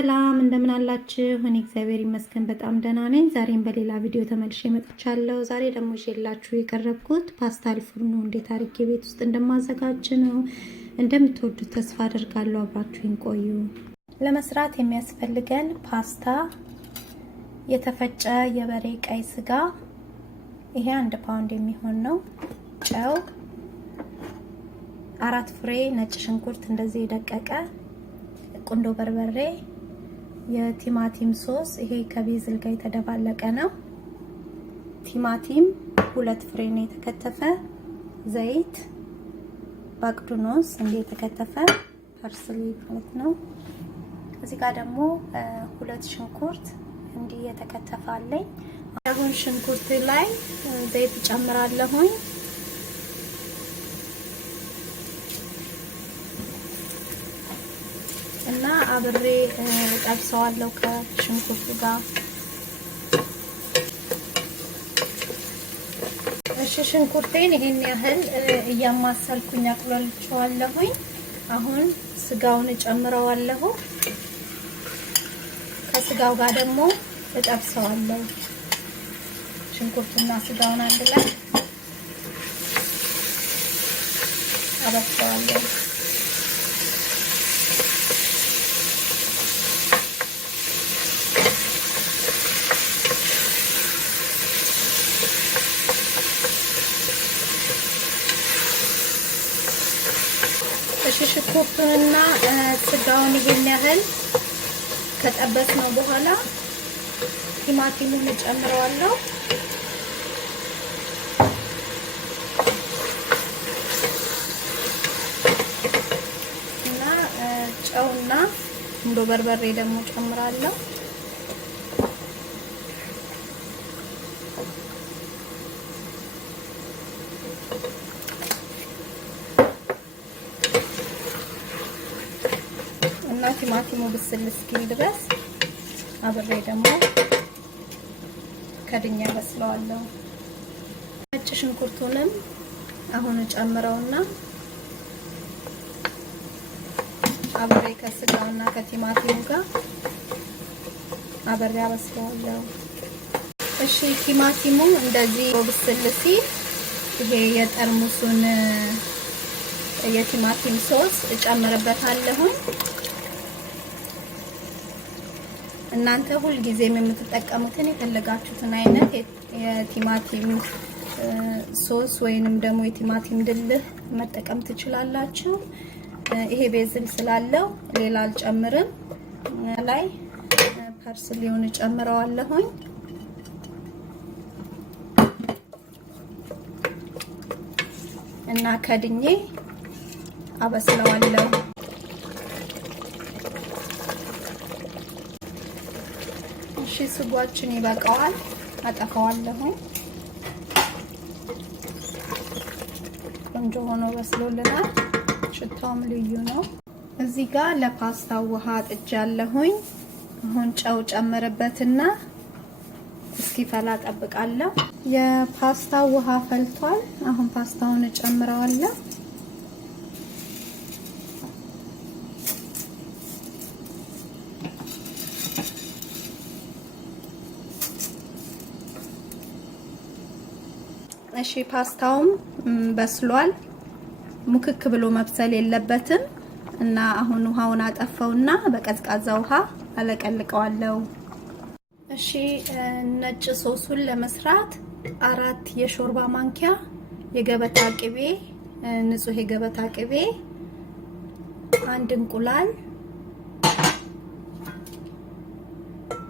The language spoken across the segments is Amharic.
ሰላም እንደምን አላችሁ? እኔ እግዚአብሔር ይመስገን በጣም ደህና ነኝ። ዛሬም በሌላ ቪዲዮ ተመልሼ መጥቻለሁ። ዛሬ ደግሞ ይዤላችሁ የቀረብኩት ፓስታ አልፎርኖ እንዴት አድርጌ ቤት ውስጥ እንደማዘጋጅ ነው። እንደምትወዱት ተስፋ አደርጋለሁ። አብራችሁኝ ቆዩ። ለመስራት የሚያስፈልገን ፓስታ፣ የተፈጨ የበሬ ቀይ ስጋ፣ ይሄ 1 ፓውንድ የሚሆን ነው፣ ጨው፣ 4 ፍሬ ነጭ ሽንኩርት እንደዚህ ደቀቀ፣ ቁንዶ በርበሬ፣ የቲማቲም ሶስ፣ ይሄ ከቤዝል ጋር የተደባለቀ ነው፣ ቲማቲም 2 ፍሬ ነው የተከተፈ፣ ዘይት፣ ባግዱኒስ እንደ የተከተፈ፣ ፓርስሊ ማለት ነው። እዚህ ጋር ደግሞ 2 ሽንኩርት እንደ የተከተፈ አለኝ። አሁን ሽንኩርት ላይ ዘይት ጨምራለሁኝ። እና አብሬ ጠብሰዋለሁ ከሽንኩርቱ ጋር። እሺ ሽንኩርቴን ይሄን ያህል እያማሰልኩኝ አቁላልቼዋለሁኝ። አሁን ስጋውን ጨምረዋለሁ። ከስጋው ጋር ደግሞ እጠብሰዋለሁ። ሽንኩርቱና ስጋውን አንድ ላይ አበስለዋለሁ። ሽንኩርቱንና ስጋውን ይሄን ያህል ከጠበስነው በኋላ ቲማቲሙን እጨምረዋለሁ። እና ጨውና ቁንዶ በርበሬ ደግሞ ጨምራለሁ። ቲማቲሙ ብስል እስኪል ድረስ አብሬ ደግሞ ከድኛ በስለዋለሁ። ነጭ ሽንኩርቱንም አሁን ጨምረውና አብሬ ከስጋውና ከቲማቲሙ ጋር አብሬ አበስለዋለሁ። እሺ ቲማቲሙ እንደዚህ ብስል ሲል ይሄ የጠርሙሱን የቲማቲም ሶስ እጨምርበታለሁ። እናንተ ሁሉ ጊዜም የምትጠቀሙትን የፈለጋችሁትን አይነት የቲማቲም ሶስ ወይንም ደግሞ የቲማቲም ድልህ መጠቀም ትችላላችሁ። ይሄ ቤዝል ስላለው ሌላ አልጨምርም። ላይ ፓርስሊውን ጨምረዋለሁኝ። እና ከድኜ አበስለዋለሁ። ስጓችን ይበቃዋል። አጠፋዋለሁ። ቆንጆ ሆኖ በስሎልናል። ሽታውም ልዩ ነው። እዚህ ጋር ለፓስታው ውሃ አጥጃለሁኝ። አሁን ጨው ጨምርበትና እስኪፈላ ጠብቃለሁ። የፓስታው ውሃ ፈልቷል። አሁን ፓስታውን ጨምረዋለሁ። እሺ ፓስታውም በስሏል። ሙክክ ብሎ መብሰል የለበትም እና አሁን ውሃውን አጠፋውና በቀዝቃዛ ውሃ አለቀልቀዋለሁ። እሺ ነጭ ሶሱን ለመስራት 4 የሾርባ ማንኪያ የገበታ ቅቤ፣ ንጹህ የገበታ ቅቤ፣ 1 እንቁላል፣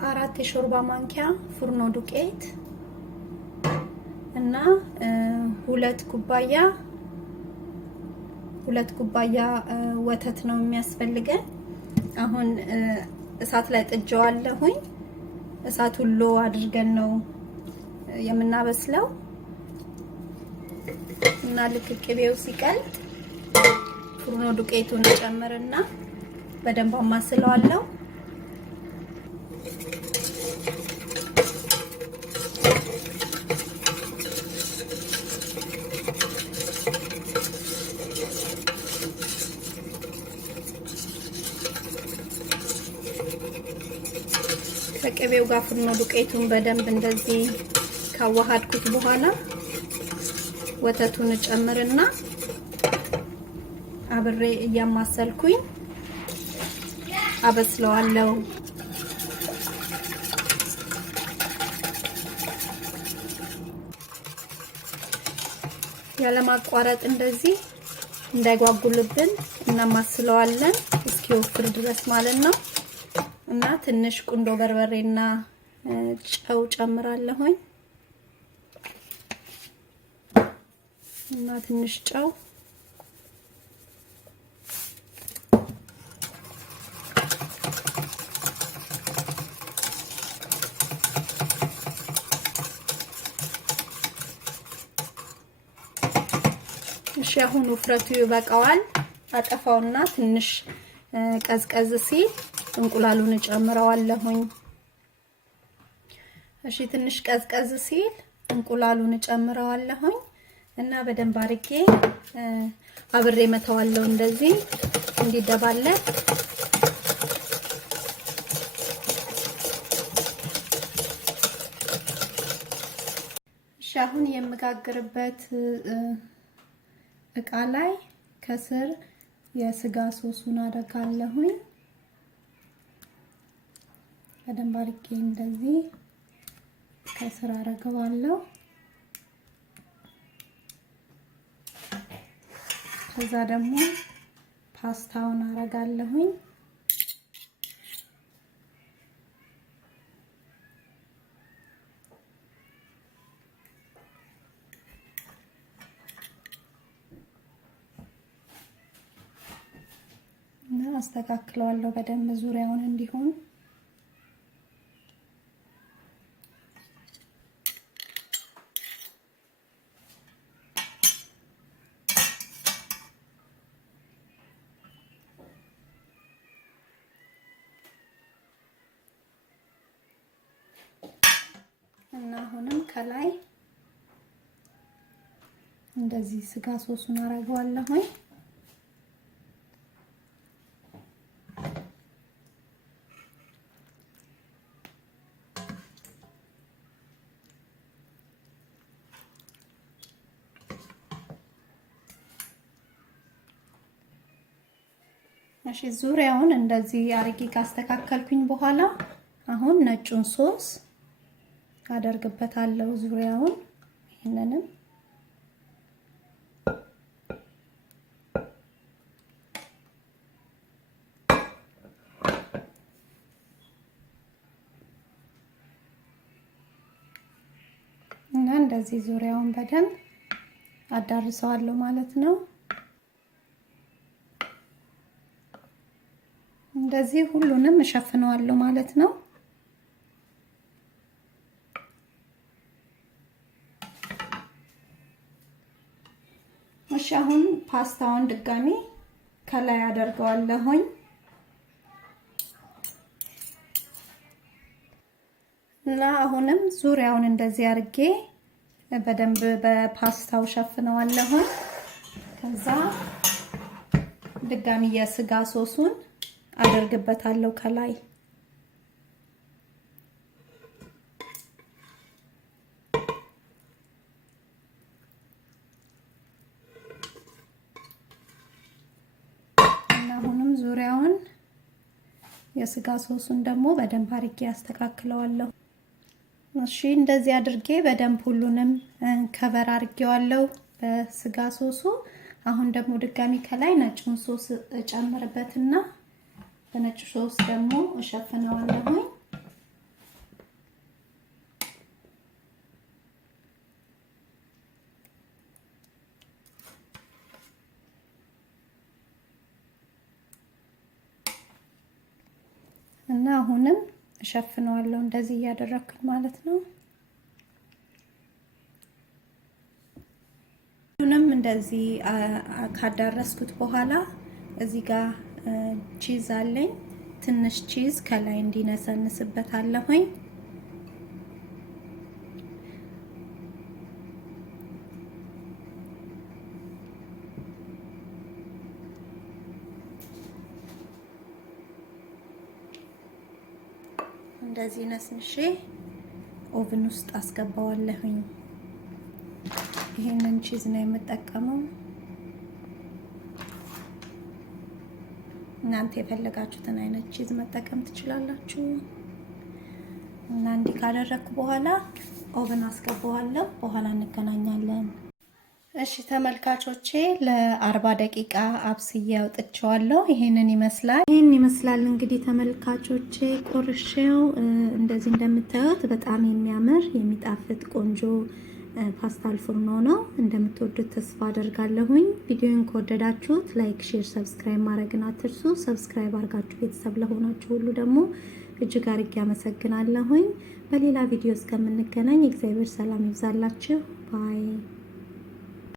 4 የሾርባ ማንኪያ ፍርኖ ዱቄት እና 2 ኩባያ ወተት ነው የሚያስፈልገን። አሁን እሳት ላይ ጥጄዋለሁኝ። እሳቱን ሎ አድርገን ነው የምናበስለው እና ልክ ቅቤው ሲቀልጥ ፍርኖ ዱቄቱን ጨምርና በደንብ አማስለዋለሁ። ከቅቤው ጋር ፍርኖ ዱቄቱን በደንብ እንደዚህ ካዋሃድኩት በኋላ ወተቱን ጨምርና አብሬ እያማሰልኩኝ አበስለዋለሁ። ያለማቋረጥ እንደዚህ እንዳይጓጉልብን እናማስለዋለን እስኪወፍር ድረስ ማለት ነው። እና ትንሽ ቁንዶ በርበሬና ጨው ጨምራለሁኝ እና ትንሽ ጨው እሺ አሁን ውፍረቱ ይበቃዋል። አጠፋውና ትንሽ ቀዝቀዝ ሲል እንቁላሉን ጨምረዋለሁኝ። እሺ ትንሽ ቀዝቀዝ ሲል እንቁላሉን ጨምረዋለሁኝ እና በደንብ አርጌ አብሬ መተዋለሁ እንደዚህ እንዲደባለቅ። እሺ አሁን የምጋግርበት እቃ ላይ ከስር የስጋ ሶሱን አደርጋለሁኝ። በደንብ አድርጌ እንደዚህ ከስር አደርገዋለሁ። ከዛ ደግሞ ፓስታውን አደርጋለሁኝ። እና አስተካክለዋለሁ በደንብ ዙሪያውን እንዲሆን። እና አሁንም ከላይ እንደዚህ ስጋ ሶሱን አደርገዋለሁ። እሺ ዙሪያውን እንደዚህ አርጌ ካስተካከልኩኝ በኋላ አሁን ነጩን ሶስ አደርግበታለሁ ዙሪያውን። ይሄንንም እና እንደዚህ ዙሪያውን በደንብ አዳርሰዋለሁ ማለት ነው። እንደዚህ ሁሉንም እሸፍነዋለሁ ማለት ነው። እሺ አሁን ፓስታውን ድጋሚ ከላይ አደርገዋለሁኝ እና አሁንም ዙሪያውን እንደዚህ አርጌ በደንብ በፓስታው ሸፍነዋለሁ። ከዛ ድጋሚ የስጋ ሶሱን አደርግበታለሁ ከላይ። እና አሁንም ዙሪያውን የስጋ ሶሱን ደግሞ በደንብ አርጌ አስተካክለዋለሁ። እሺ እንደዚህ አድርጌ በደንብ ሁሉንም ከቨር አርጌዋለሁ በስጋ ሶሱ። አሁን ደግሞ ድጋሚ ከላይ ነጩን ሶስ እጨምርበትና በነጭ ሶስ ደግሞ እሸፍነዋለሁ። እና አሁንም እሸፍነዋለሁ እንደዚህ እያደረኩኝ ማለት ነው። ሁሉንም እንደዚህ ካዳረስኩት በኋላ እዚህ ጋር ቺዝ አለኝ። ትንሽ ቺዝ ከላይ እንዲነሰንስበታለሁኝ። እንደዚህ ነስንሼ ኦቨን ውስጥ አስገባዋለሁኝ። ይሄንን ቺዝ ነው የምጠቀመው። እናንተ የፈለጋችሁትን አይነት ቺዝ መጠቀም ትችላላችሁ። እና እንዲህ ካደረኩ በኋላ ኦቨን አስገባዋለሁ። በኋላ እንገናኛለን። እሺ ተመልካቾቼ ለ40 ደቂቃ አብስዬ አውጥቼዋለሁ። ይሄንን ይመስላል እንግዲህ ተመልካቾቼ ቆርሼው እንደዚህ እንደምታዩት በጣም የሚያምር የሚጣፍጥ ቆንጆ ፓስታ አልፎርኖ ነው። እንደምትወዱት ተስፋ አደርጋለሁኝ። ቪዲዮውን ከወደዳችሁት ላይክ፣ ሼር፣ ሰብስክራይብ ማድረግን አትርሱ። ሰብስክራይብ አድርጋችሁ ቤተሰብ ለሆናችሁ ሁሉ ደግሞ እጅግ አድርጌ አመሰግናለሁኝ። በሌላ ቪዲዮ እስከምንገናኝ እግዚአብሔር ሰላም ይብዛላችሁ። ባይ